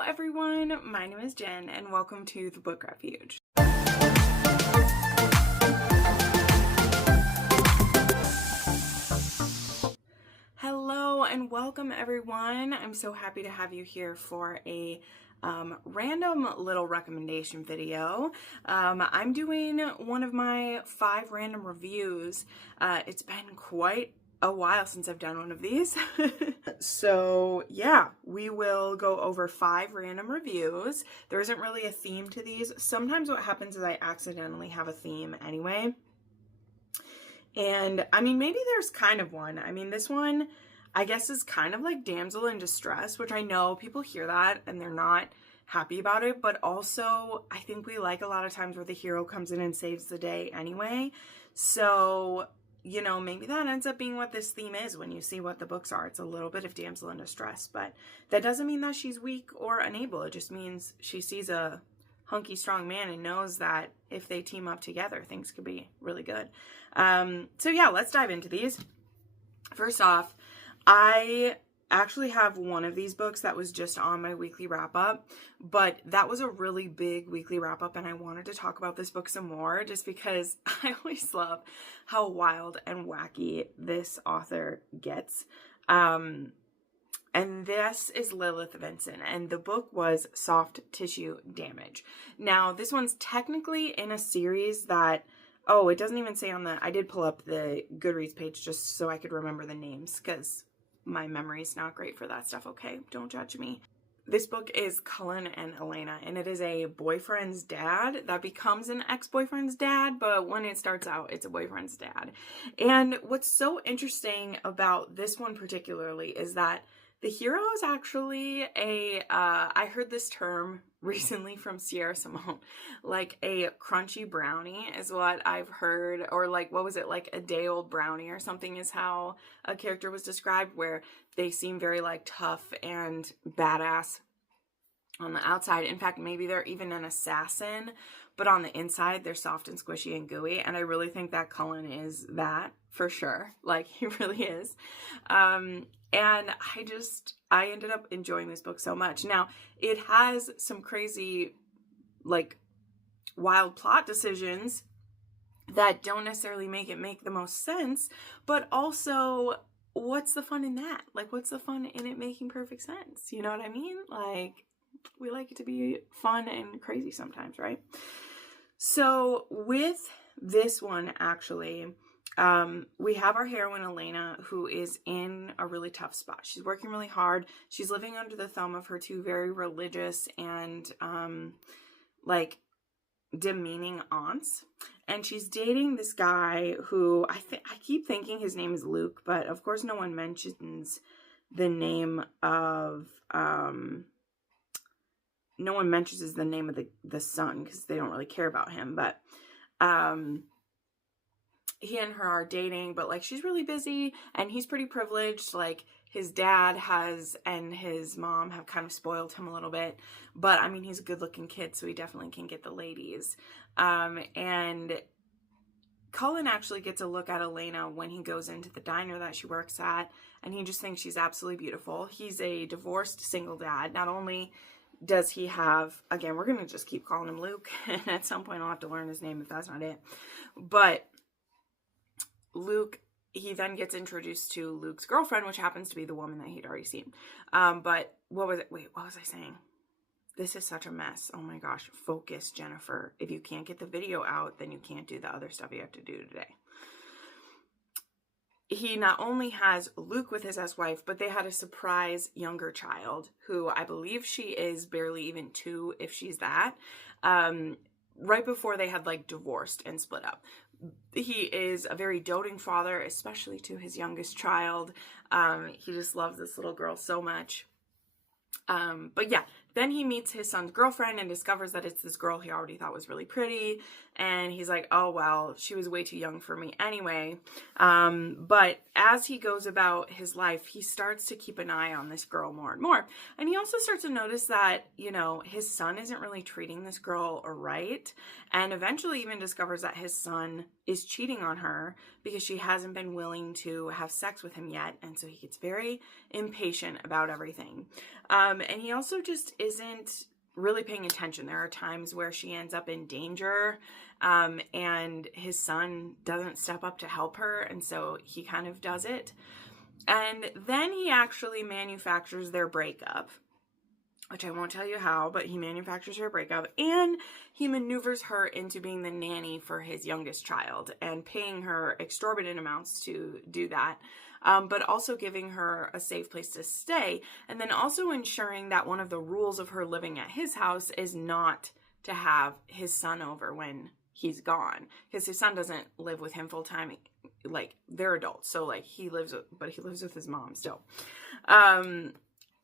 Hello everyone, my name is Jen and welcome to the Book Refuge. Hello and welcome everyone. I'm so happy to have you here for a random little recommendation video. I'm doing one of my 5 random reviews. It's been quite a while since I've done one of these. So yeah, we will go over 5 random reviews. There isn't really a theme to these. Sometimes what happens is I accidentally have a theme anyway. And I mean, maybe there's kind of one. I mean, this one, I guess, is kind of like damsel in distress, which I know people hear that and they're not happy about it. But also, I think we like a lot of times where the hero comes in and saves the day anyway. So, you know, maybe that ends up being what this theme is when you see what the books are. It's a little bit of damsel in distress, but that doesn't mean that she's weak or unable. It just means she sees a hunky, strong man and knows that if they team up together, things could be really good. So yeah, let's dive into these. First off, I actually have one of these books that was just on my weekly wrap-up, but that was a really big weekly wrap-up and I wanted to talk about this book some more just because I always love how wild and wacky this author gets. And this is Lilith Vinson, and the book was Soft Tissue Damage. Now, this one's technically in a series that, oh, it doesn't even say on the, I did pull up the Goodreads page just so I could remember the names, because my memory's not great for that stuff, okay? Don't judge me. This book is Cullen and Elena, and it is a boyfriend's dad that becomes an ex-boyfriend's dad, but when it starts out, it's a boyfriend's dad. And what's so interesting about this one particularly is that the hero is actually I heard this term recently from Sierra Simone, like a crunchy brownie is what I've heard, or like, what was it, like a day old brownie or something is how a character was described, where they seem very like tough and badass on the outside. In fact, maybe they're even an assassin, but on the inside, they're soft and squishy and gooey. And I really think that Cullen is that for sure. Like, he really is. And I ended up enjoying this book so much. Now, it has some crazy, like, wild plot decisions that don't necessarily make it make the most sense, but also, what's the fun in that? Like, what's the fun in it making perfect sense? You know what I mean? Like, we like it to be fun and crazy sometimes, right? So with this one, actually, we have our heroine Elena, who is in a really tough spot. She's working really hard. She's living under the thumb of her 2 very religious and like demeaning aunts, and she's dating this guy who I keep thinking his name is Luke, but of course no one mentions the name of no one mentions the name of the son because they don't really care about him, but he and her are dating, but like she's really busy and he's pretty privileged. Like his dad and his mom have kind of spoiled him a little bit, but I mean, he's a good looking kid, so he definitely can get the ladies. And Cullen actually gets a look at Elena when he goes into the diner that she works at, and he just thinks she's absolutely beautiful. He's a divorced single dad. Not only does he have, again, we're going to just keep calling him Luke, and at some point I'll have to learn his name if that's not it. But Luke, he then gets introduced to Luke's girlfriend, which happens to be the woman that he'd already seen. But what was it? Wait, what was I saying? This is such a mess. Oh my gosh. Focus, Jennifer. If you can't get the video out, then you can't do the other stuff you have to do today. He not only has Luke with his ex-wife, but they had a surprise younger child who I believe she is barely even 2, if she's that, right before they had like divorced and split up. He is a very doting father, especially to his youngest child. He just loves this little girl so much. But yeah, then he meets his son's girlfriend and discovers that it's this girl he already thought was really pretty. And he's like, oh, well, she was way too young for me anyway. But as he goes about his life, he starts to keep an eye on this girl more and more. And he also starts to notice that, you know, his son isn't really treating this girl right. And eventually even discovers that his son is cheating on her because she hasn't been willing to have sex with him yet. And so he gets very impatient about everything. And he also just isn't really paying attention. There are times where she ends up in danger, and his son doesn't step up to help her. And so he kind of does it. And then he actually manufactures their breakup, which I won't tell you how, but he manufactures her breakup, and he maneuvers her into being the nanny for his youngest child and paying her exorbitant amounts to do that, but also giving her a safe place to stay, and then also ensuring that one of the rules of her living at his house is not to have his son over when he's gone, because his son doesn't live with him full time. Like, they're adults, so like he lives with his mom still.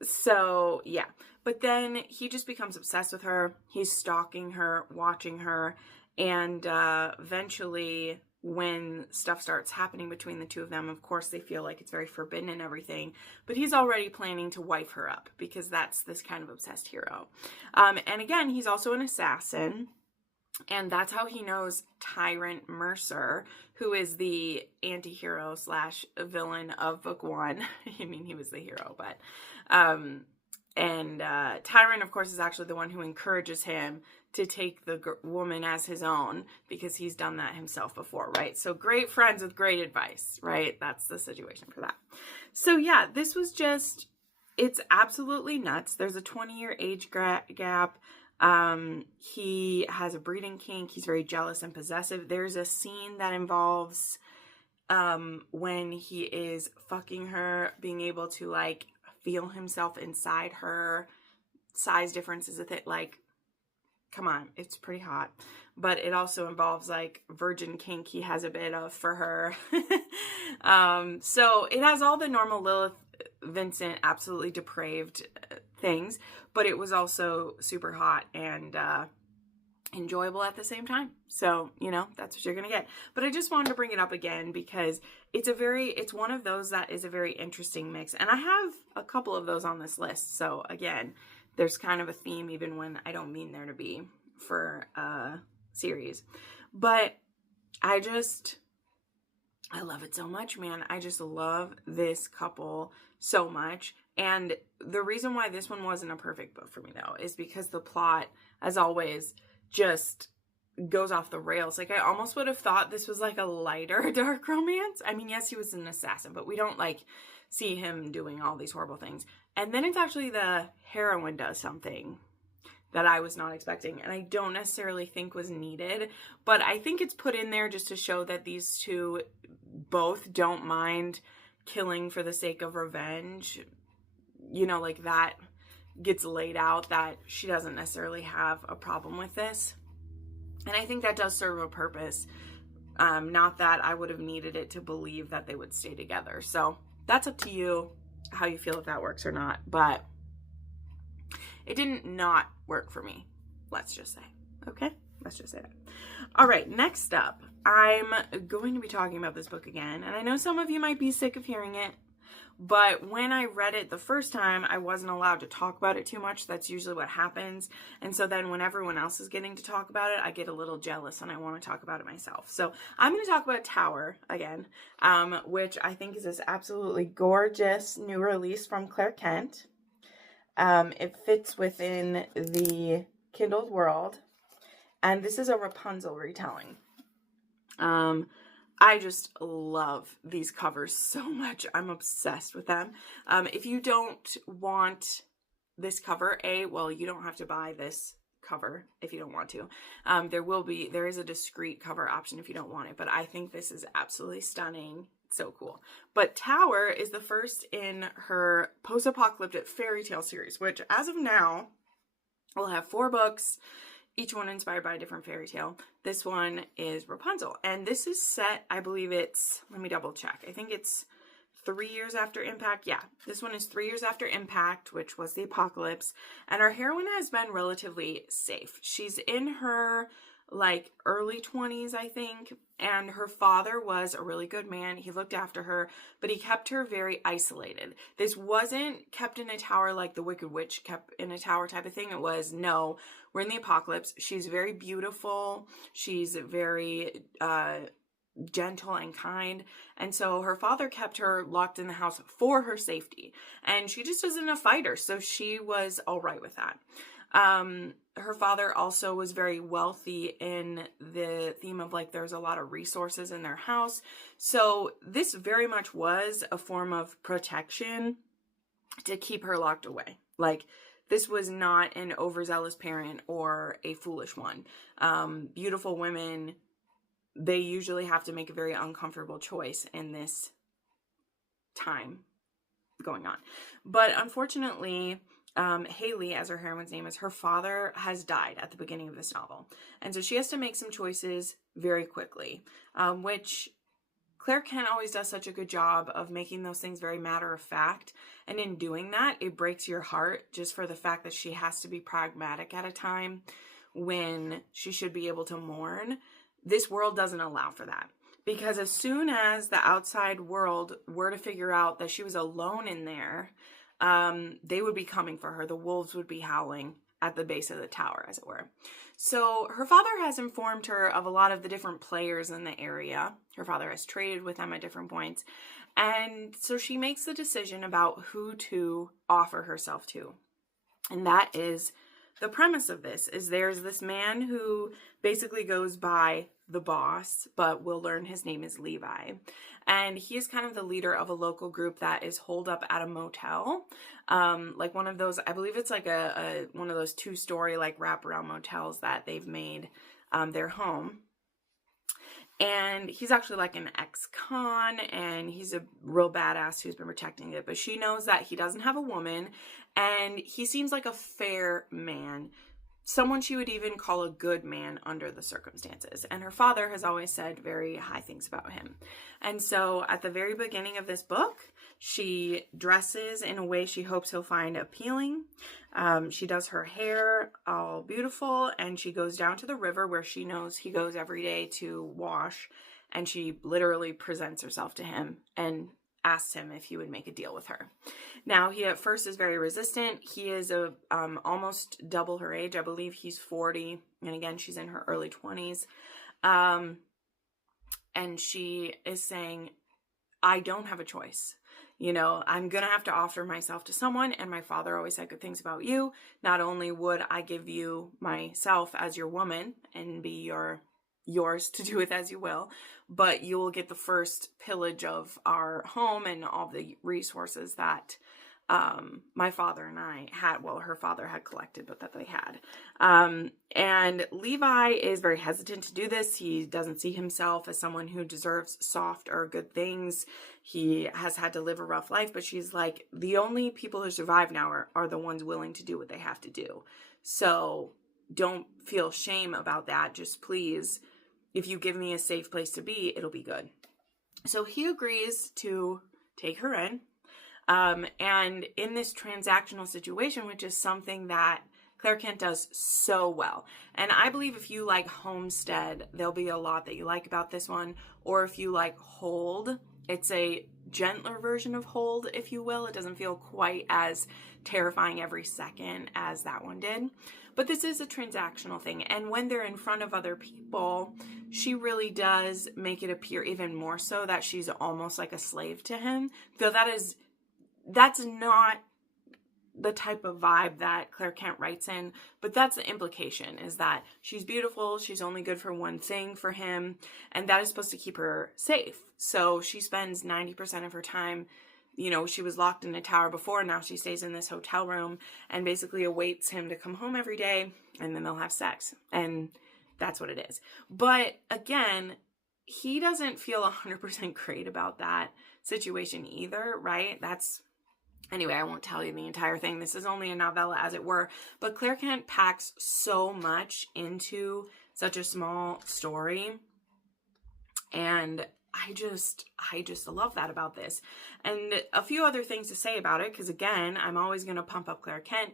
So yeah, but then he just becomes obsessed with her. He's stalking her, watching her, and eventually when stuff starts happening between the two of them, of course they feel like it's very forbidden and everything, but he's already planning to wife her up because that's this kind of obsessed hero. And again, he's also an assassin. And that's how he knows Tyrant Mercer, who is the anti-hero / villain of book 1. I mean, he was the hero, but... Tyrant, of course, is actually the one who encourages him to take the woman as his own, because he's done that himself before, right? So great friends with great advice, right? That's the situation for that. So yeah, this was just... It's absolutely nuts. There's a 20-year age gap. He has a breeding kink. He's very jealous and possessive. There's a scene that involves when he is fucking her, being able to like feel himself inside her. Size differences with it, like, come on, it's pretty hot. But it also involves like virgin kink he has a bit of for her. So it has all the normal Lilith Vincent absolutely depraved things, but it was also super hot and enjoyable at the same time. So, you know, that's what you're gonna get. But I just wanted to bring it up again because it's one of those that is a very interesting mix, and I have a couple of those on this list. So again, there's kind of a theme even when I don't mean there to be for a series. But I love it so much, man. I just love this couple so much. And the reason why this one wasn't a perfect book for me, though, is because the plot, as always, just goes off the rails. Like, I almost would have thought this was like a lighter dark romance. I mean, yes, he was an assassin, but we don't like see him doing all these horrible things. And then it's actually the heroine does something that I was not expecting, and I don't necessarily think was needed, but I think it's put in there just to show that these two both don't mind killing for the sake of revenge. You know, like, that gets laid out, that she doesn't necessarily have a problem with this. And I think that does serve a purpose. Not that I would have needed it to believe that they would stay together. So that's up to you, how you feel if that works or not. But it didn't not work for me, let's just say. Okay? Let's just say that. All right, next up, I'm going to be talking about this book again. And I know some of you might be sick of hearing it, but when I read it the first time, I wasn't allowed to talk about it too much. That's usually what happens. And so then when everyone else is getting to talk about it, I get a little jealous and I want to talk about it myself. So I'm going to talk about Tower again, which I think is this absolutely gorgeous new release from Claire Kent. It fits within the Kindle world. And this is a Rapunzel retelling. I just love these covers so much. I'm obsessed with them. If you don't want this cover, well, you don't have to buy this cover if you don't want to. There is a discreet cover option if you don't want it, but I think this is absolutely stunning. It's so cool. But Tower is the first in her post-apocalyptic fairy tale series, which as of now will have 4 books, each one inspired by a different fairy tale. This one is Rapunzel. And this is set, I believe it's, let me double check. I think it's 3 years after Impact. Yeah, this one is 3 years after Impact, which was the apocalypse. And our heroine has been relatively safe. She's in her like early 20s, I think. And her father was a really good man. He looked after her, but he kept her very isolated. This wasn't kept in a tower like the Wicked Witch kept in a tower type of thing. It was, no, we're in the apocalypse. She's very beautiful. She's very gentle and kind. And so her father kept her locked in the house for her safety. And she just isn't a fighter, so she was all right with that. Her father also was very wealthy in the theme of like there's a lot of resources in their house. So this very much was a form of protection to keep her locked away. Like, this was not an overzealous parent or a foolish one. Beautiful women, they usually have to make a very uncomfortable choice in this time going on. But unfortunately, Haley, as her heroine's name is, her father has died at the beginning of this novel. And so she has to make some choices very quickly, which Claire Kent always does such a good job of making those things very matter of fact. And in doing that, it breaks your heart just for the fact that she has to be pragmatic at a time when she should be able to mourn. This world doesn't allow for that. Because as soon as the outside world were to figure out that she was alone in there, they would be coming for her. The wolves would be howling at the base of the tower, as it were. So her father has informed her of a lot of the different players in the area. Her father has traded with them at different points. And so she makes the decision about who to offer herself to. And that is the premise of this, is there's this man who basically goes by the boss, but we'll learn his name is Levi. And he is kind of the leader of a local group that is holed up at a motel. Like one of those, I believe it's like one of those 2-story like wraparound motels that they've made their home. And he's actually like an ex-con, and he's a real badass who's been protecting it. But she knows that he doesn't have a woman, and he seems like a fair man. Someone she would even call a good man under the circumstances. And her father has always said very high things about him. And so at the very beginning of this book, she dresses in a way she hopes he'll find appealing. She does her hair all beautiful, and she goes down to the river where she knows he goes every day to wash. And she literally presents herself to him and asks him if he would make a deal with her. Now, he at first is very resistant. He is almost double her age. I believe he's 40. And again, she's in her early 20s. And she is saying, I don't have a choice. You know, I'm going to have to offer myself to someone. And my father always said good things about you. Not only would I give you myself as your woman and be yours to do with as you will, but you will get the first pillage of our home and all the resources that my father and I had. Well, her father had collected, but that they had. And Levi is very hesitant to do this. He doesn't see himself as someone who deserves soft or good things. He has had to live a rough life, but she's like, the only people who survive now are the ones willing to do what they have to do. So don't feel shame about that. Just please, if you give me a safe place to be, it'll be good. So he agrees to take her in. And in this transactional situation, which is something that Claire Kent does so well. And I believe if you like Homestead, there'll be a lot that you like about this one. Or if you like Hold, it's a gentler version of Hold, if you will. It doesn't feel quite as terrifying every second as that one did. But this is a transactional thing. And when they're in front of other people, she really does make it appear even more so that she's almost like a slave to him. Though that's not the type of vibe that Claire Kent writes in, but that's the implication, is that she's beautiful, she's only good for one thing for him, and that is supposed to keep her safe. So she spends 90% of her time, you know, she was locked in a tower before, now she stays in this hotel room and basically awaits him to come home every day, and then they'll have sex. And that's what it is. But again, he doesn't feel 100% great about that situation either, right? Anyway, I won't tell you the entire thing. This is only a novella, as it were. But Claire Kent packs so much into such a small story. And I just love that about this. And a few other things to say about it, because again, I'm always going to pump up Claire Kent.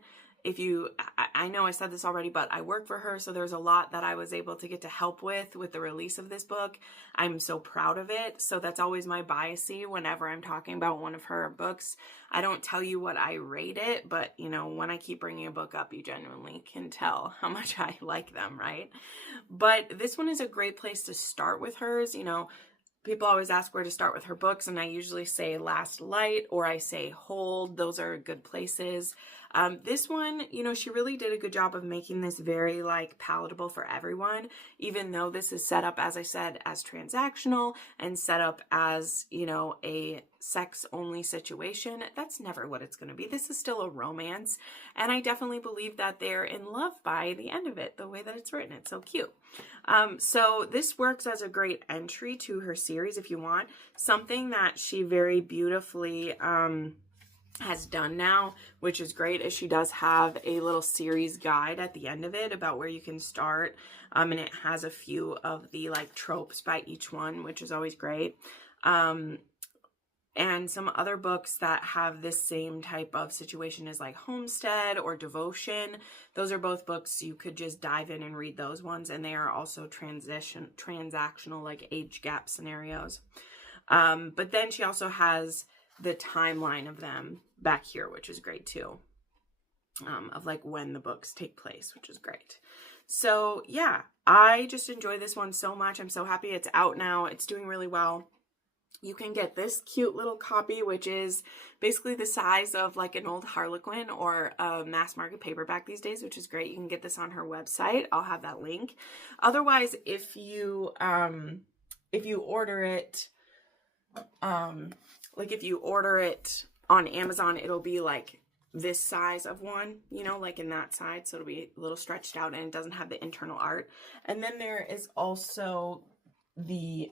I know I said this already, but I work for her, so there's a lot that I was able to get to help with the release of this book. I'm so proud of it. So that's always my bias-y whenever I'm talking about one of her books. I don't tell you what I rate it, but you know, when I keep bringing a book up, you genuinely can tell how much I like them, right? But this one is a great place to start with hers. You know, People always ask where to start with her books, and I usually say Last Light or I say Hold. Those are good places. This one, you know, she really did a good job of making this very like palatable for everyone, even though this is set up, as I said, as transactional and set up as, you know, a sex only situation. That's never what it's going to be. This is still a romance. And I definitely believe that they're in love by the end of it, the way that it's written. It's so cute. So this works as a great entry to her series if you want. Something that she very beautifully has done now, which is great, is she does have a little series guide at the end of it about where you can start. And it has a few of the like tropes by each one, which is always great. And some other books that have this same type of situation as like Homestead or Devotion. Those are both books you could just dive in and read those ones. And they are also transactional, like age gap scenarios. But then she also has the timeline of them back here, which is great too. Of like when the books take place, which is great. So yeah, I just enjoy this one so much. I'm so happy it's out now. It's doing really well. You can get this cute little copy, which is basically the size of like an old Harlequin or a mass market paperback these days, which is great. You can get this on her website. I'll have that link. Otherwise, if you order it, like if you order it on Amazon, it'll be like this size of one, you know, like in that side. So it'll be a little stretched out and it doesn't have the internal art. And then there is also the,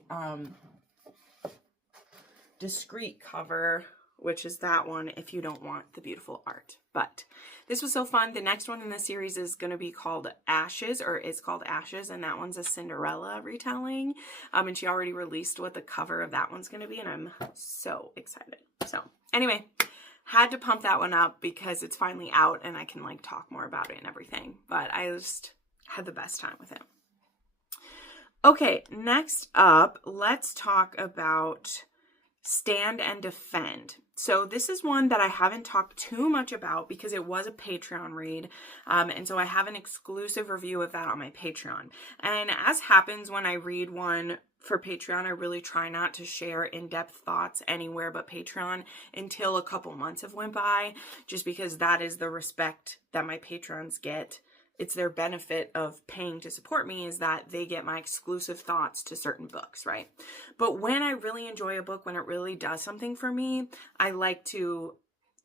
discreet cover, which is that one if you don't want the beautiful art. But this was so fun. The next one in the series is going to be called Ashes, or is called Ashes, and that one's a Cinderella retelling. And she already released what the cover of that one's going to be, and I'm so excited. So anyway, had to pump that one up because it's finally out and I can like talk more about it and everything. But I just had the best time with it. Okay, next up, let's talk about Stand and Defend. So this is one that I haven't talked too much about because it was a Patreon read. And so I have an exclusive review of that on my Patreon. And as happens when I read one for Patreon, I really try not to share in-depth thoughts anywhere but Patreon until a couple months have went by, just because that is the respect that my patrons get. It's their benefit of paying to support me, is that they get my exclusive thoughts to certain books, right? But when I really enjoy a book, when it really does something for me, I like to,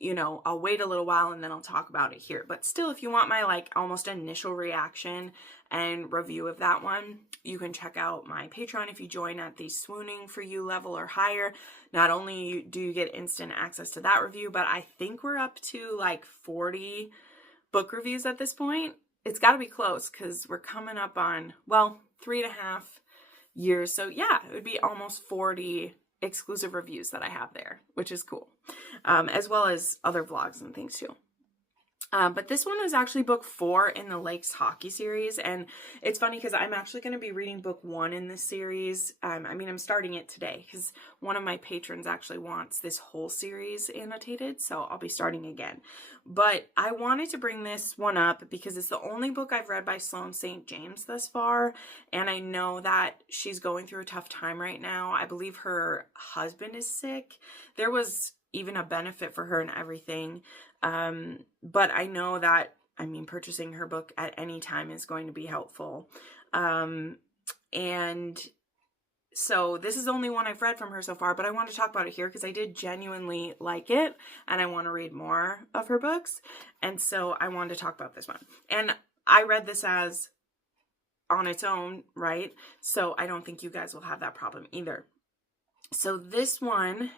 you know, I'll wait a little while and then I'll talk about it here. But still, if you want my like almost initial reaction and review of that one, you can check out my Patreon if you join at the Swooning For You level or higher. Not only do you get instant access to that review, but I think we're up to like 40 book reviews at this point. It's got to be close because we're coming up on, well, 3.5 years. So yeah, it would be almost 40 exclusive reviews that I have there, which is cool. As well as other vlogs and things too. But this one is actually book 4 in the Lakes Hockey series. And it's funny because I'm actually going to be reading book 1 in this series. I'm starting it today because one of my patrons actually wants this whole series annotated. So I'll be starting again. But I wanted to bring this one up because it's the only book I've read by Sloane St. James thus far. And I know that she's going through a tough time right now. I believe her husband is sick. There was even a benefit for her and everything. But I know that, purchasing her book at any time is going to be helpful. And so this is the only one I've read from her so far, but I want to talk about it here because I did genuinely like it and I want to read more of her books. And so I wanted to talk about this one. And I read this as on its own, right? So I don't think you guys will have that problem either. So this one,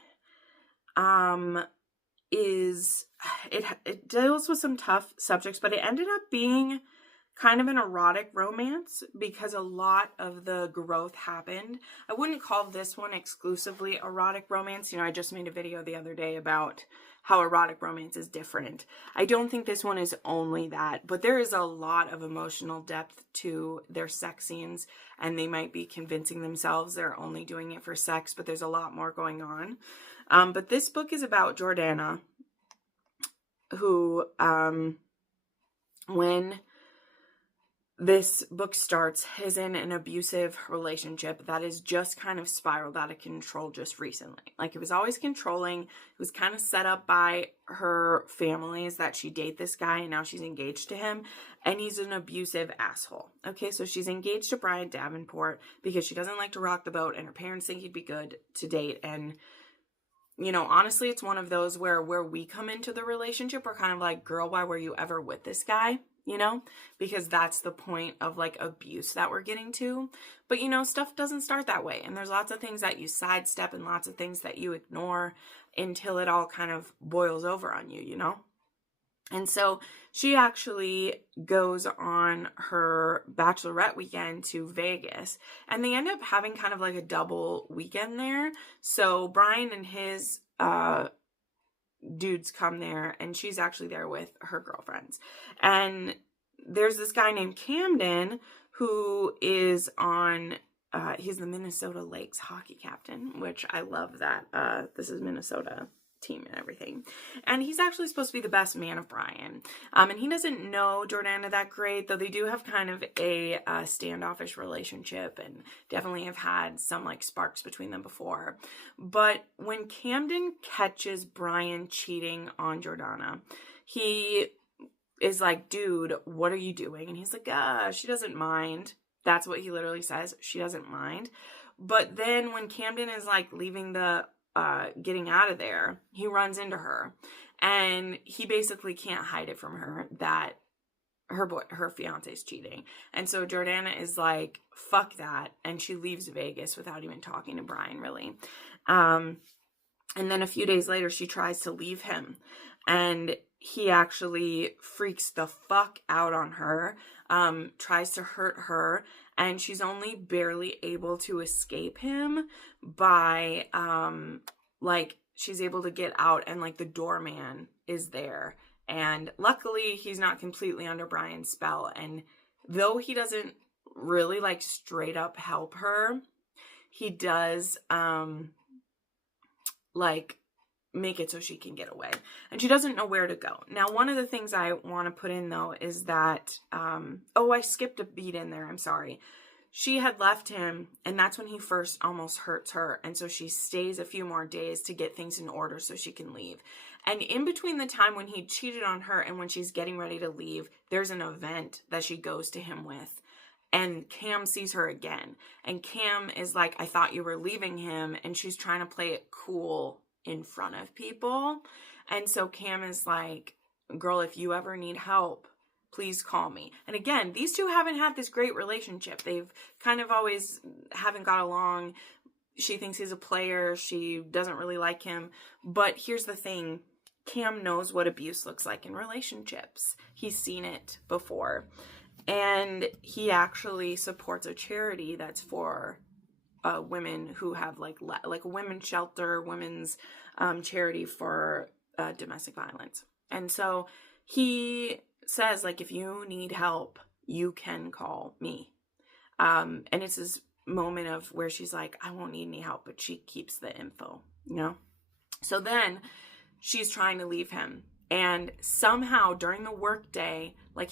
it deals with some tough subjects, but it ended up being kind of an erotic romance because a lot of the growth happened. I wouldn't call this one exclusively erotic romance. I just made a video the other day about how erotic romance is different. I don't think this one is only that, but there is a lot of emotional depth to their sex scenes, and they might be convincing themselves they're only doing it for sex, but there's a lot more going on. But this book is about Jordana, who, when this book starts is in an abusive relationship that is just kind of spiraled out of control just recently. Like, it was always controlling. It was kind of set up by her families that she date this guy, and now she's engaged to him, and he's an abusive asshole. Okay, so she's engaged to Brian Davenport because she doesn't like to rock the boat, and her parents think he'd be good to date. And, you know, honestly, it's one of those where we come into the relationship, we're kind of like, girl, why were you ever with this guy? You know, because that's the point of like abuse that we're getting to. But, you know, stuff doesn't start that way. And there's lots of things that you sidestep and lots of things that you ignore until it all kind of boils over on you, you know? And so she actually goes on her bachelorette weekend to Vegas, and they end up having kind of like a double weekend there. So Brian and his dudes come there, and she's actually there with her girlfriends. And there's this guy named Camden who is on he's the Minnesota Lakes hockey captain, which I love that this is Minnesota team and everything. And he's actually supposed to be the best man of Brian. And he doesn't know Jordana that great, though they do have kind of a standoffish relationship and definitely have had some like sparks between them before. But when Camden catches Brian cheating on Jordana, he is like, dude, what are you doing? And he's like, she doesn't mind. That's what he literally says. She doesn't mind. But then when Camden is like leaving the getting out of there, he runs into her, and he basically can't hide it from her that her fiance's cheating. And so Jordana is like, fuck that, and she leaves Vegas without even talking to Brian, really. And then a few days later, she tries to leave him, and he actually freaks the fuck out on her, tries to hurt her, and she's only barely able to escape him by, like, she's able to get out, and, like, the doorman is there. And luckily, he's not completely under Brian's spell. And though he doesn't really, like, straight up help her, he does, like, make it so she can get away. And she doesn't know where to go. Now, one of the things I want to put in, though, is that, I skipped a beat in there. I'm sorry. She had left him, and that's when he first almost hurts her. And so she stays a few more days to get things in order so she can leave. And in between the time when he cheated on her and when she's getting ready to leave, there's an event that she goes to him with. And Cam sees her again. And Cam is like, I thought you were leaving him. And she's trying to play it cool in front of people. And so Cam is like, girl, if you ever need help, please call me. And again, these two haven't had this great relationship. They've kind of always haven't got along. She thinks he's a player. She doesn't really like him. But here's the thing. Cam knows what abuse looks like in relationships. He's seen it before. And he actually supports a charity that's for women who have like a women's shelter, women's charity for domestic violence. And so he says, like, if you need help, you can call me. And it's this moment of where she's like, I won't need any help, but she keeps the info, you know? So then she's trying to leave him. And somehow during the workday, like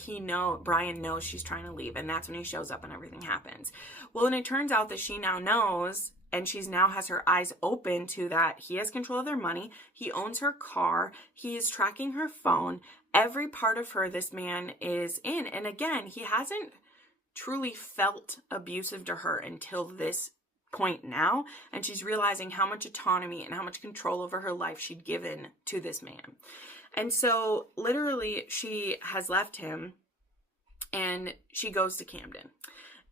Brian knows she's trying to leave, and that's when he shows up and everything happens. Well, and it turns out that she now knows, and she's now has her eyes open to that he has control of their money. He owns her car. He is tracking her phone. Every part of her, this man is in. And again, he hasn't truly felt abusive to her until this point now. And she's realizing how much autonomy and how much control over her life she'd given to this man. And so literally she has left him and she goes to Camden.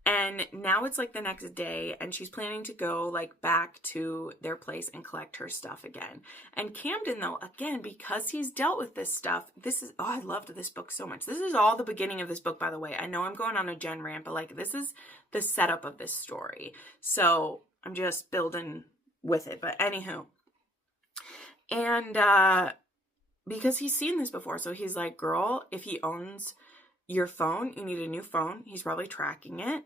And now it's like the next day, and she's planning to go like back to their place and collect her stuff again. And Camden, though, again, because he's dealt with this stuff, I loved this book so much. This is all the beginning of this book, by the way. I know I'm going on a Jenn rant, but like this is the setup of this story. So I'm just building with it. But anywho, and because he's seen this before, so he's like, girl, if he owns your phone, you need a new phone. He's probably tracking it.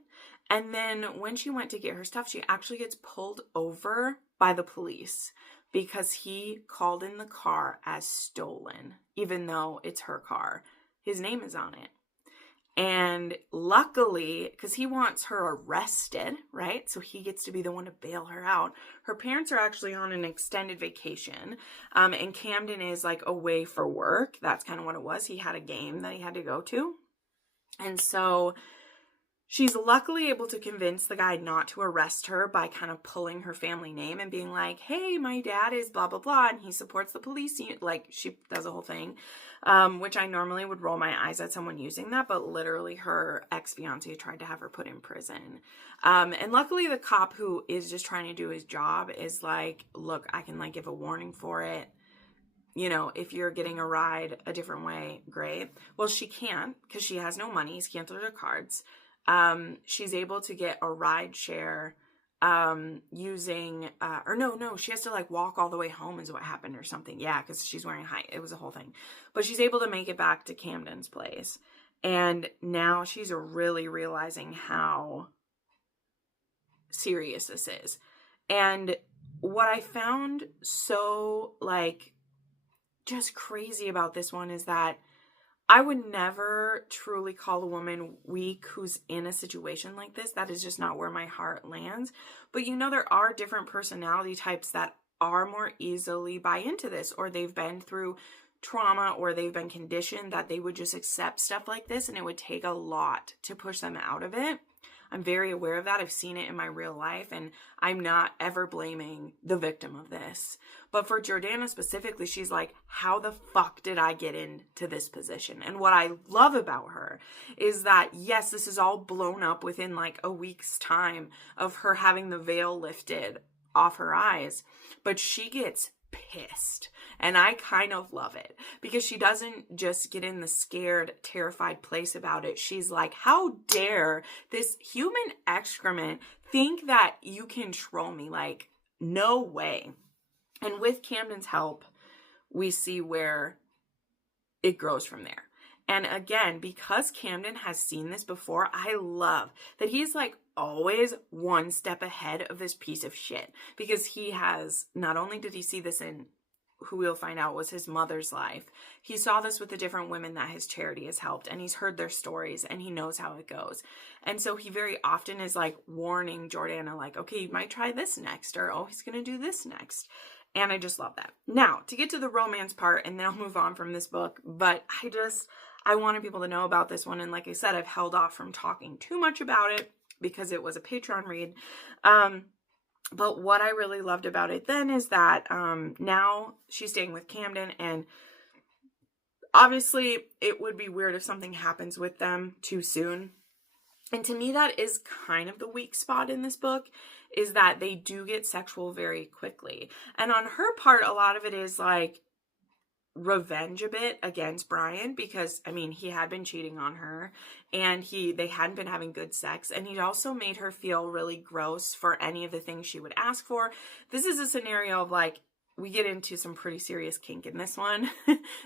And then when she went to get her stuff, she actually gets pulled over by the police because he called in the car as stolen, even though it's her car. His name is on it. And luckily, because he wants her arrested, right? So he gets to be the one to bail her out. Her parents are actually on an extended vacation. And Camden is like away for work. That's kind of what it was. He had a game that he had to go to. And so she's luckily able to convince the guy not to arrest her by kind of pulling her family name and being like, hey, my dad is blah, blah, blah, and he supports the police. Like, she does a whole thing, which I normally would roll my eyes at someone using that, but literally her ex-fiance tried to have her put in prison. And luckily the cop who is just trying to do his job is like, look, I can like give a warning for it. You know, if you're getting a ride a different way, great. Well, she can't because she has no money. He's canceled her cards. She's able to get a ride share, using, she has to like walk all the way home is what happened or something. Yeah. Cause she's wearing it was a whole thing, but she's able to make it back to Camden's place. And now she's really realizing how serious this is. And what I found so like just crazy about this one is that I would never truly call a woman weak who's in a situation like this. That is just not where my heart lands. But you know, there are different personality types that are more easily buy into this, or they've been through trauma, or they've been conditioned that they would just accept stuff like this, and it would take a lot to push them out of it. I'm very aware of that. I've seen it in my real life, and I'm not ever blaming the victim of this. But for Jordana specifically, she's like, how the fuck did I get into this position? And what I love about her is that, yes, this is all blown up within like a week's time of her having the veil lifted off her eyes, but she gets pissed. And I kind of love it because she doesn't just get in the scared, terrified place about it. She's like, how dare this human excrement think that you control me? Like, no way. And with Camden's help, we see where it grows from there. And again, because Camden has seen this before, I love that he's like always one step ahead of this piece of shit, because he has, not only did he see this in who we'll find out was his mother's life, he saw this with the different women that his charity has helped, and he's heard their stories and he knows how it goes. And so he very often is like warning Jordana, like, okay, you might try this next, or oh, he's going to do this next. And I just love that. Now, to get to the romance part, and then I'll move on from this book, but I wanted people to know about this one. And like I said, I've held off from talking too much about it because it was a Patreon read. But what I really loved about it then is that now she's staying with Camden, and obviously it would be weird if something happens with them too soon. And to me, that is kind of the weak spot in this book, is that they do get sexual very quickly. And on her part, a lot of it is like revenge a bit against Brian, because I mean, he had been cheating on her, and they hadn't been having good sex, and he'd also made her feel really gross for any of the things she would ask for. This is a scenario of like, we get into some pretty serious kink in this one.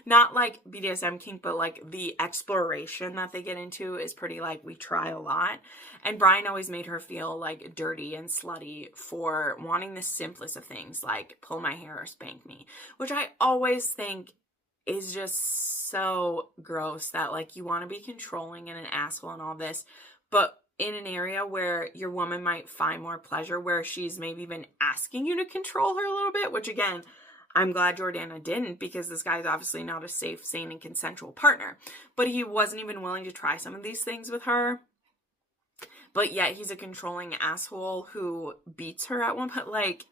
Not like BDSM kink, but like the exploration that they get into is pretty like, we try a lot. And Brian always made her feel like dirty and slutty for wanting the simplest of things, like pull my hair or spank me, which I always think is just so gross, that like you want to be controlling and an asshole and all this, but in an area where your woman might find more pleasure, where she's maybe even asking you to control her a little bit, which again, I'm glad Jordana didn't, because this guy's obviously not a safe, sane, and consensual partner. But he wasn't even willing to try some of these things with her. But yet he's a controlling asshole who beats her at one point. Like,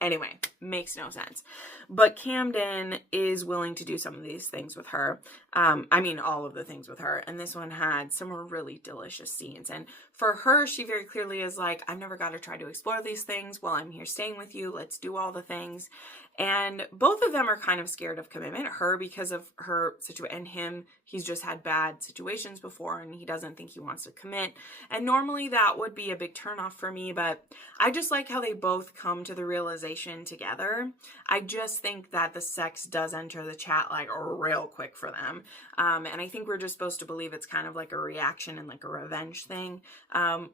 anyway, makes no sense. But Camden is willing to do some of these things with her. I mean, all of the things with her. And this one had some really delicious scenes. And for her, she very clearly is like, I've never got to try to explore these things while I'm here staying with you. Let's do all the things. And both of them are kind of scared of commitment. Her because of her situation, and him, he's just had bad situations before and he doesn't think he wants to commit. And normally that would be a big turnoff for me, but I just like how they both come to the realization together. I just think that the sex does enter the chat like real quick for them. And I think we're just supposed to believe it's kind of like a reaction and like a revenge thing,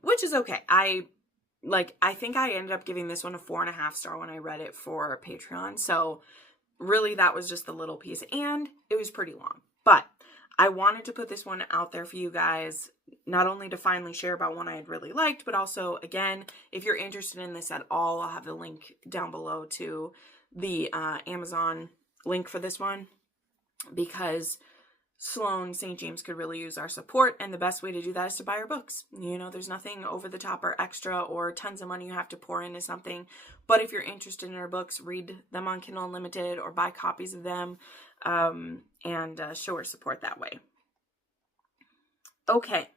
which is okay. I think I ended up giving this one a 4.5 star when I read it for Patreon. So really that was just the little piece, and it was pretty long, but I wanted to put this one out there for you guys, not only to finally share about one I had really liked, but also, again, if you're interested in this at all, I'll have the link down below to the Amazon link for this one, because Sloan St. James could really use our support, and the best way to do that is to buy our books. You know, there's nothing over the top or extra or tons of money you have to pour into something, but if you're interested in our books, read them on Kindle Unlimited or buy copies of them, and show our support that way. Okay,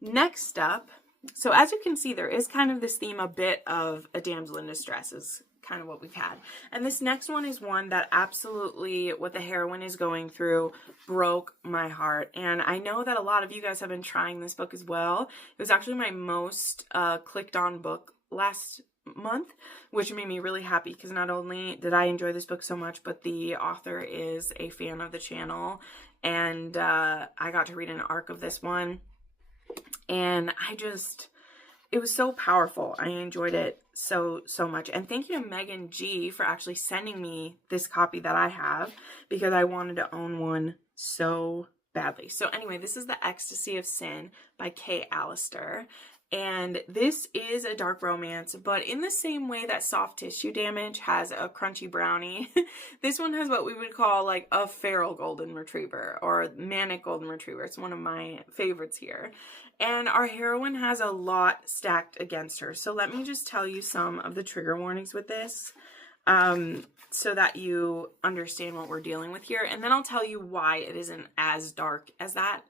next up, so as you can see, there is kind of this theme, a bit of a damsel in distress is kind of what we've had. And this next one is one that absolutely, what the heroine is going through, broke my heart. And I know that a lot of you guys have been trying this book as well. It was actually my most clicked on book last month, which made me really happy, because not only did I enjoy this book so much, but the author is a fan of the channel, and I got to read an arc of this one, and it was so powerful. I enjoyed it so much. And thank you to Megan G for actually sending me this copy that I have, because I wanted to own one so badly. So anyway, this is The Ecstasy of Sin by Kay Allister. And this is a dark romance, but in the same way that Soft Tissue Damage has a crunchy brownie, this one has what we would call like a feral golden retriever, or manic golden retriever. It's one of my favorites here. And our heroine has a lot stacked against her. So let me just tell you some of the trigger warnings with this, so that you understand what we're dealing with here. And then I'll tell you why it isn't as dark as that.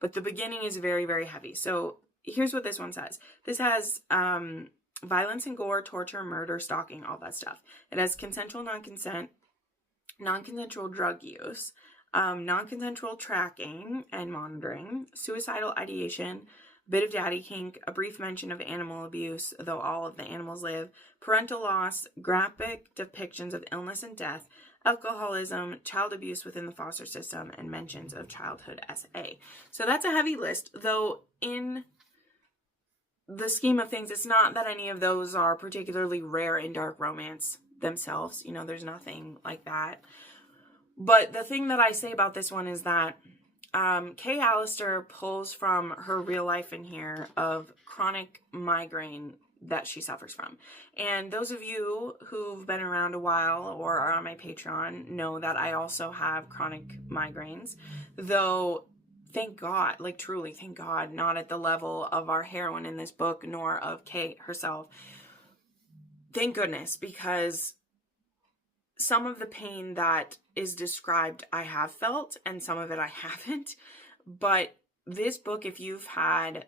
But the beginning is very, very heavy. So here's what this one says. This has violence and gore, torture, murder, stalking, all that stuff. It has consensual non-consensual drug use, non-consensual tracking and monitoring, suicidal ideation, a bit of daddy kink, a brief mention of animal abuse, though all of the animals live, parental loss, graphic depictions of illness and death, alcoholism, child abuse within the foster system, and mentions of childhood SA. So that's a heavy list, though in the scheme of things, it's not that any of those are particularly rare in dark romance themselves. You know, there's nothing like that. But the thing that I say about this one is that Kay Allister pulls from her real life in here of chronic migraine that she suffers from. And those of you who've been around a while or are on my Patreon know that I also have chronic migraines, though thank God, like truly, thank God, not at the level of our heroine in this book, nor of Kate herself. Thank goodness, because some of the pain that is described I have felt, and some of it I haven't. But this book, if you've had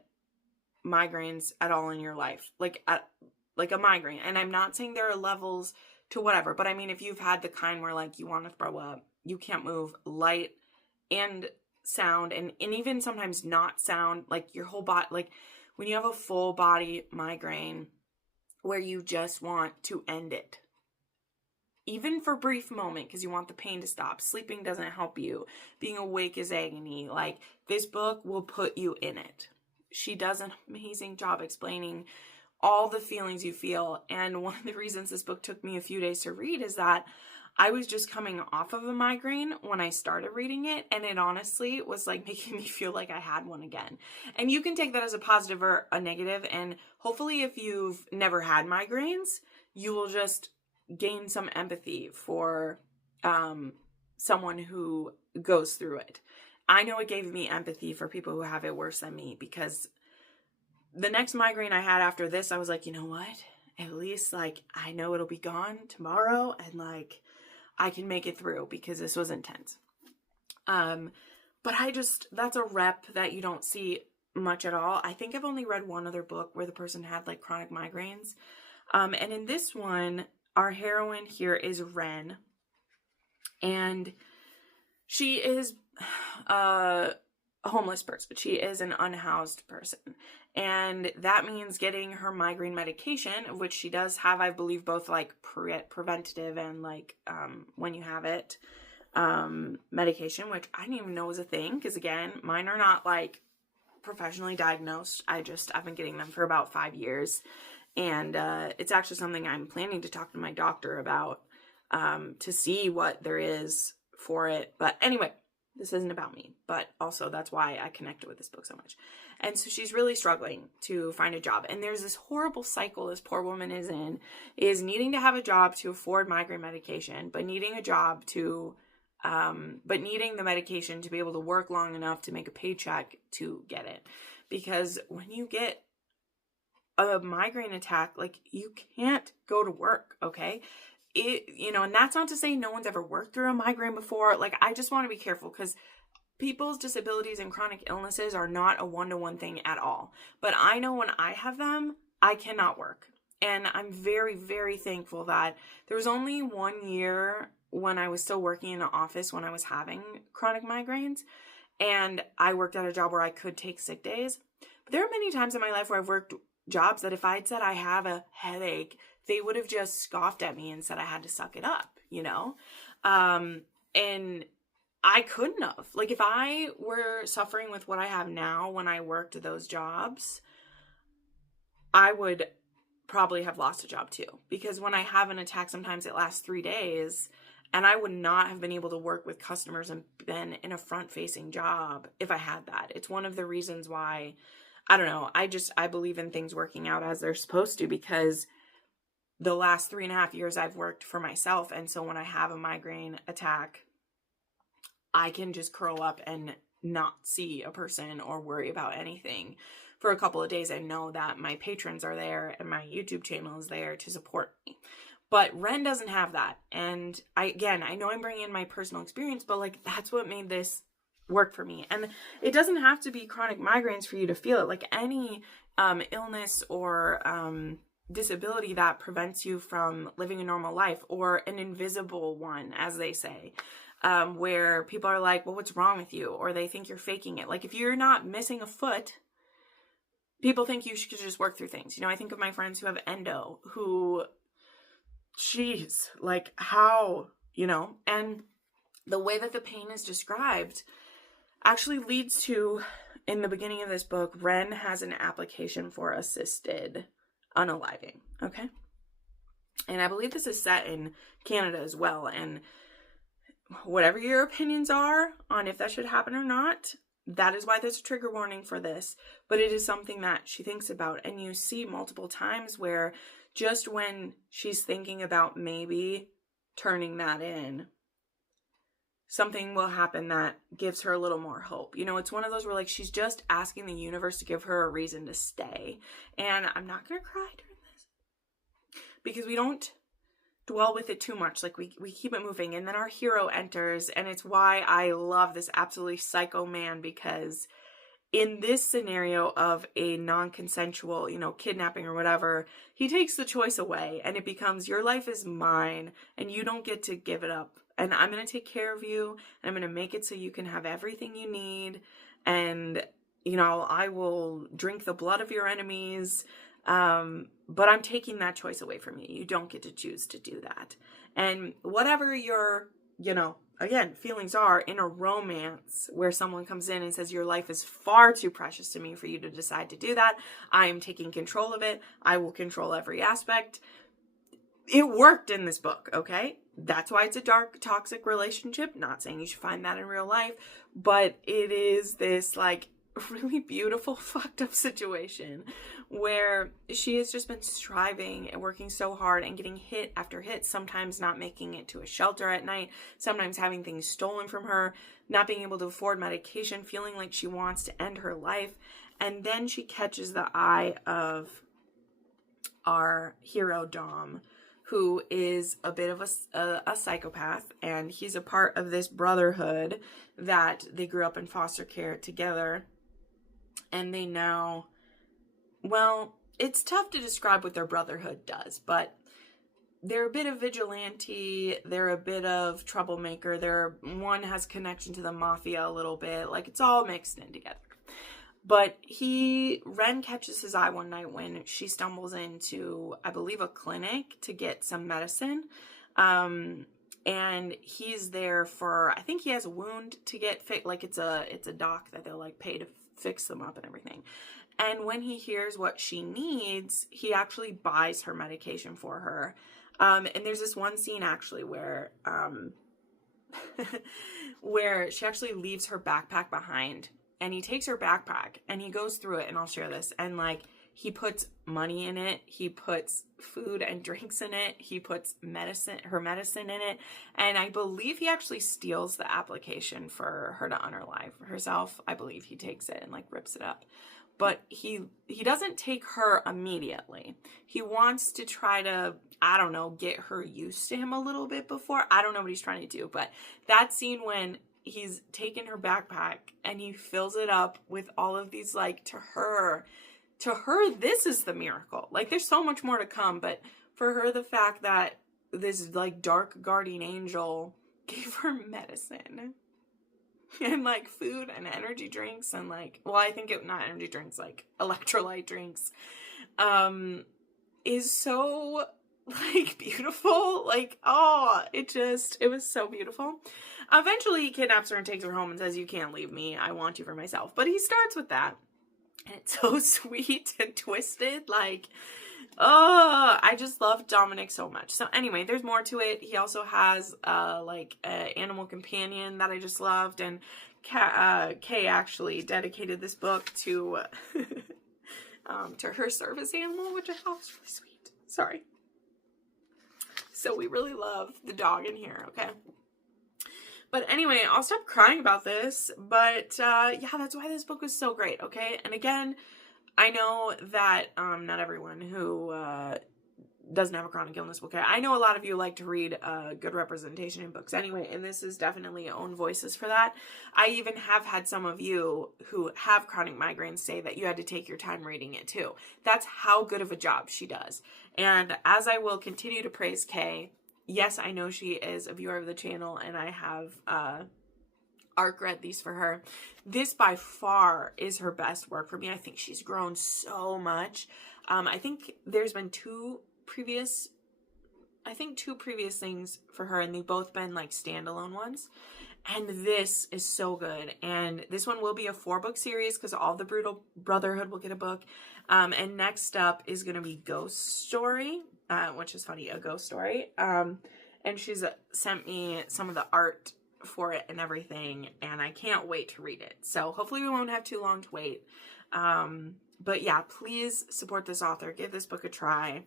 migraines at all in your life, like a migraine, and I'm not saying there are levels to whatever, but I mean, if you've had the kind where like you want to throw up, you can't move, light and sound, and even sometimes not sound, like your whole body, like when you have a full body migraine where you just want to end it, even for a brief moment, because you want the pain to stop. Sleeping doesn't help you. Being awake is agony. Like, this book will put you in it. She does an amazing job explaining all the feelings you feel. And one of the reasons this book took me a few days to read is that I was just coming off of a migraine when I started reading it, and it honestly was like making me feel like I had one again. And you can take that as a positive or a negative, and hopefully if you've never had migraines, you will just gain some empathy for someone who goes through it. I know it gave me empathy for people who have it worse than me, because the next migraine I had after this, I was like, you know what? At least, like, I know it'll be gone tomorrow, and, like, I can make it through, because this was intense. But that's a rep that you don't see much at all. I think I've only read one other book where the person had, like, chronic migraines. And in this one, our heroine here is Ren, and she is a homeless person. She is an unhoused person, and that means getting her migraine medication, of which she does have, I believe, both like preventative and like when you have it medication, which I didn't even know was a thing, because again, mine are not like professionally diagnosed. I've been getting them for about 5 years, and it's actually something I'm planning to talk to my doctor about to see what there is for it. But anyway, This isn't about me, but also that's why I connected with this book so much. And so she's really struggling to find a job. And there's this horrible cycle this poor woman is in, is needing to have a job to afford migraine medication, but needing a job to, but needing the medication to be able to work long enough to make a paycheck to get it. Because when you get a migraine attack, like, you can't go to work, okay? And that's not to say no one's ever worked through a migraine before. Like, I just want to be careful, because people's disabilities and chronic illnesses are not a one-to-one thing at all. But I know when I have them, I cannot work. And I'm very, very thankful that there was only 1 year when I was still working in an office when I was having chronic migraines. And I worked at a job where I could take sick days. But there are many times in my life where I've worked jobs that if I'd said I have a headache, they would have just scoffed at me and said I had to suck it up, and I couldn't have. Like, if I were suffering with what I have now when I worked those jobs, I would probably have lost a job too. Because when I have an attack, sometimes it lasts 3 days, and I would not have been able to work with customers and been in a front-facing job if I had that. It's one of the reasons why, I don't know, I believe in things working out as they're supposed to, because the last 3.5 years I've worked for myself. And so when I have a migraine attack, I can just curl up and not see a person or worry about anything for a couple of days. I know that my patrons are there and my YouTube channel is there to support me. But Ren doesn't have that. And I know I'm bringing in my personal experience, but like, that's what made this work for me. And it doesn't have to be chronic migraines for you to feel it. Like, any illness or disability that prevents you from living a normal life, or an invisible one, as they say, where people are like, well, what's wrong with you? Or they think you're faking it. Like, if you're not missing a foot, people think you should just work through things. I think of my friends who have endo, who, geez, like, how, and the way that the pain is described actually leads to, in the beginning of this book, Ren has an application for assisted unaliving, okay? And I believe this is set in Canada as well, and whatever your opinions are on if that should happen or not, that is why there's a trigger warning for this, but it is something that she thinks about. And you see multiple times where just when she's thinking about maybe turning that in, something will happen that gives her a little more hope. It's one of those where, like, she's just asking the universe to give her a reason to stay. And I'm not going to cry during this, because we don't dwell with it too much. Like, we keep it moving. And then our hero enters, and it's why I love this absolutely psycho man, because in this scenario of a non-consensual, kidnapping or whatever, he takes the choice away, and it becomes, your life is mine, and you don't get to give it up. And I'm going to take care of you, and I'm going to make it so you can have everything you need. And, I will drink the blood of your enemies. But I'm taking that choice away from you. You don't get to choose to do that. And whatever your, again, feelings are in a romance where someone comes in and says, your life is far too precious to me for you to decide to do that. I am taking control of it. I will control every aspect. It worked in this book, okay? That's why it's a dark, toxic relationship. Not saying you should find that in real life, but it is this, like, really beautiful, fucked up situation where she has just been striving and working so hard and getting hit after hit, sometimes not making it to a shelter at night, sometimes having things stolen from her, not being able to afford medication, feeling like she wants to end her life. And then she catches the eye of our hero, Dom, who is a bit of a psychopath, and he's a part of this brotherhood that they grew up in foster care together. And they now, well, it's tough to describe what their brotherhood does, but they're a bit of vigilante, they're a bit of troublemaker, one has connection to the mafia a little bit, like, it's all mixed in together. But Ren catches his eye one night when she stumbles into, I believe, a clinic to get some medicine. And he's there for, I think he has a wound to get fixed. Like, it's a doc that they'll, like, pay to fix them up and everything. And when he hears what she needs, he actually buys her medication for her. And there's this one scene actually where where she actually leaves her backpack behind, and he takes her backpack and he goes through it, and I'll share this, and like he puts money in it, he puts food and drinks in it, he puts her medicine in it, and I believe he actually steals the application for her to unalive herself. I believe he takes it and like rips it up. But he doesn't take her immediately. He wants to try to, I don't know, get her used to him a little bit before. I don't know what he's trying to do, but that scene when he's taken her backpack and he fills it up with all of these, like, to her, this is the miracle. Like, there's so much more to come, but for her, the fact that this, like, dark guardian angel gave her medicine and like food and energy drinks and like, well, I think not energy drinks, like electrolyte drinks, is so like beautiful. Like, oh, it was so beautiful. Eventually he kidnaps her and takes her home and says, "You can't leave me. I want you for myself." But he starts with that. And it's so sweet and twisted. Like, oh, I just love Dominic so much. So anyway, there's more to it. He also has like an animal companion that I just loved, and Kay actually dedicated this book to her service animal, which I thought was really sweet. Sorry. So we really love the dog in here, okay? But anyway, I'll stop crying about this, but yeah, that's why this book was so great, okay? And again, I know that not everyone who doesn't have a chronic illness will care. I know a lot of you like to read good representation in books anyway, and this is definitely own voices for that. I even have had some of you who have chronic migraines say that you had to take your time reading it too. That's how good of a job she does. And as I will continue to praise Kay, yes, I know she is a viewer of the channel, and I have ARC read these for her. This by far is her best work for me. I think she's grown so much. I think there's been two previous things for her, and they've both been like standalone ones. And this is so good. And this one will be a 4-book series because all the Brutal Brotherhood will get a book. And next up is going to be Ghost Story, which is funny, a ghost story. And she's sent me some of the art for it and everything, and I can't wait to read it. So hopefully we won't have too long to wait. But yeah, please support this author. Give this book a try.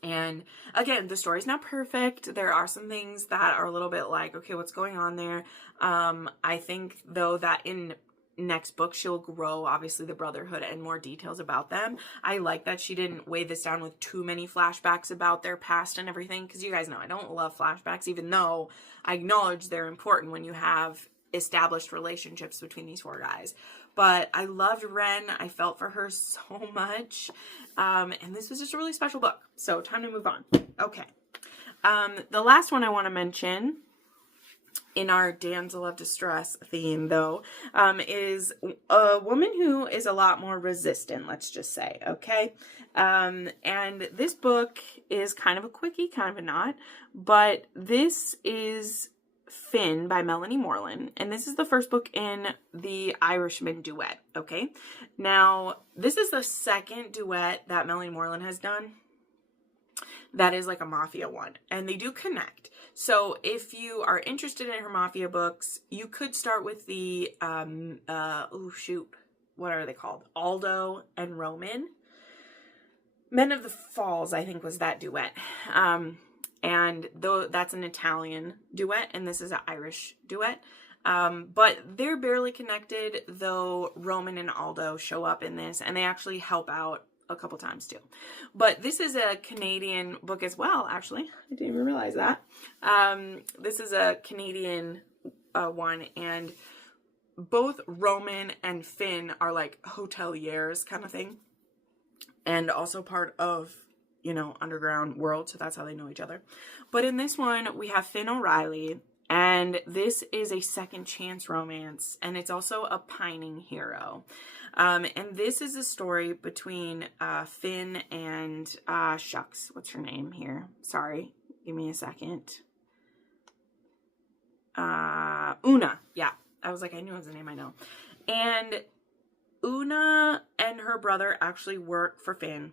And again, the story's not perfect. There are some things that are a little bit like, okay, what's going on there? I think though that in next book she'll grow obviously the Brotherhood and more details about them. I like that she didn't weigh this down with too many flashbacks about their past and everything, because you guys know I don't love flashbacks, even though I acknowledge they're important when you have established relationships between these 4 guys. But I loved Ren. I felt for her so much. And this was just a really special book. So time to move on. Okay. The last one I want to mention in our damsel of distress theme, though, is a woman who is a lot more resistant, let's just say, okay? And this book is kind of a quickie, kind of a not, but this is Finn by Melanie Moreland, and this is the first book in the Irishman duet, okay? Now, this is the second duet that Melanie Moreland has done that is like a Mafia one, and they do connect. So if you are interested in her Mafia books, you could start with the, what are they called? Aldo and Roman. Men of the Falls, I think, was that duet. And though that's an Italian duet, and this is an Irish duet. But they're barely connected, though Roman and Aldo show up in this, and they actually help out a couple times too. But this is a Canadian book as well, actually. I didn't even realize that. This is a Canadian one, and both Roman and Finn are like hoteliers kind of thing, and also part of, you know, underground world, so that's how they know each other. But in this one, we have Finn O'Reilly, and this is a second chance romance, and it's also a pining hero. And this is a story between Finn and, shucks, what's her name here? Sorry, give me a second. Una, yeah. I was like, I knew it was a name I know. And Una and her brother actually work for Finn.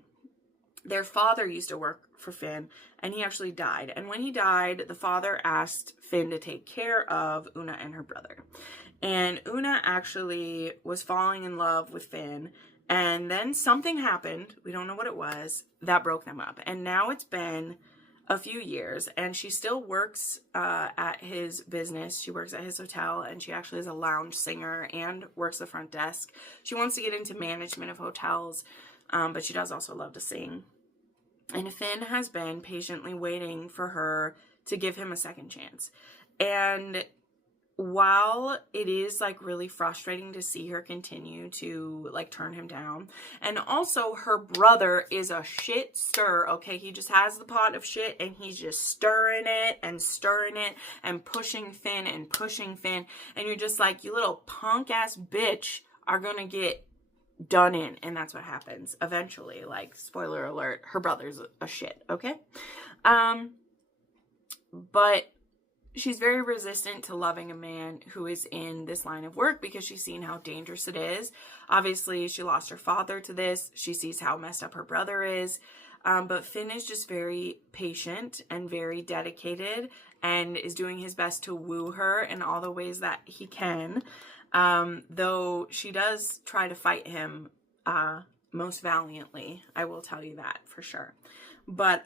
Their father used to work for Finn, and he actually died. And when he died, the father asked Finn to take care of Una and her brother. And Una actually was falling in love with Finn, and then something happened, we don't know what it was, that broke them up. And now it's been a few years, and she still works at his business. She works at his hotel, and she actually is a lounge singer and works the front desk. She wants to get into management of hotels, but she does also love to sing. And Finn has been patiently waiting for her to give him a second chance. And while it is like really frustrating to see her continue to like turn him down, and also her brother is a shit stir, okay? He just has the pot of shit and he's just stirring it and pushing Finn, and you're just like, you little punk ass bitch are gonna get done in. And that's what happens eventually. Like, spoiler alert, her brother's a shit, okay? But she's very resistant to loving a man who is in this line of work because she's seen how dangerous it is. Obviously, she lost her father to this. She sees how messed up her brother is. But Finn is just very patient and very dedicated and is doing his best to woo her in all the ways that he can. Though she does try to fight him most valiantly. I will tell you that for sure. But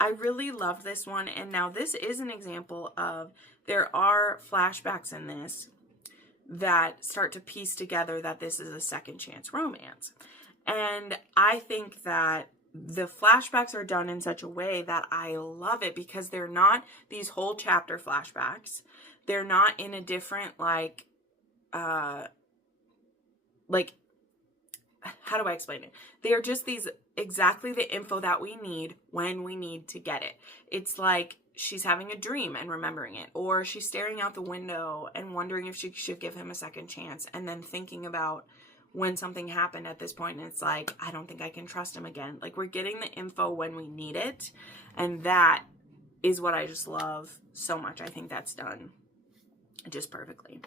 I really loved this one, and now this is an example of, there are flashbacks in this that start to piece together that this is a second chance romance. And I think that the flashbacks are done in such a way that I love it, because they're not these whole chapter flashbacks. They're not in a different, how do I explain it? They are just these exactly the info that we need when we need to get it. It's like she's having a dream and remembering it, or she's staring out the window and wondering if she should give him a second chance, and then thinking about when something happened at this point, and it's like, I don't think I can trust him again. Like, we're getting the info when we need it, and that is what I just love so much. I think that's done just perfectly.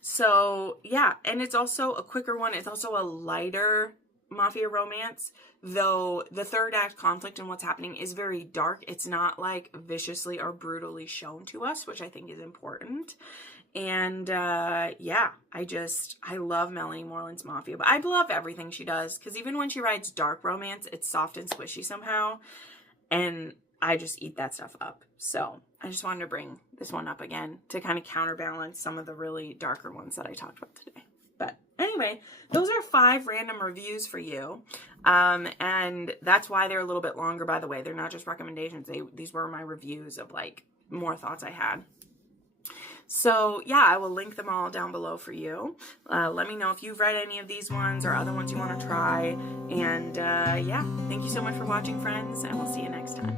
So yeah, and it's also a quicker one. It's also a lighter Mafia romance, though the third act conflict and what's happening is very dark. It's not like viciously or brutally shown to us, which I think is important. And yeah, I love Melanie Moreland's Mafia, but I love everything she does, because even when she writes dark romance, it's soft and squishy somehow, and I just eat that stuff up. So I just wanted to bring this one up again to kind of counterbalance some of the really darker ones that I talked about today. But anyway, those are 5 random reviews for you. And that's why they're a little bit longer, by the way. They're not just recommendations. These were my reviews of like more thoughts I had. So yeah, I will link them all down below for you. Let me know if you've read any of these ones or other ones you want to try. And yeah, thank you so much for watching, friends, and we'll see you next time.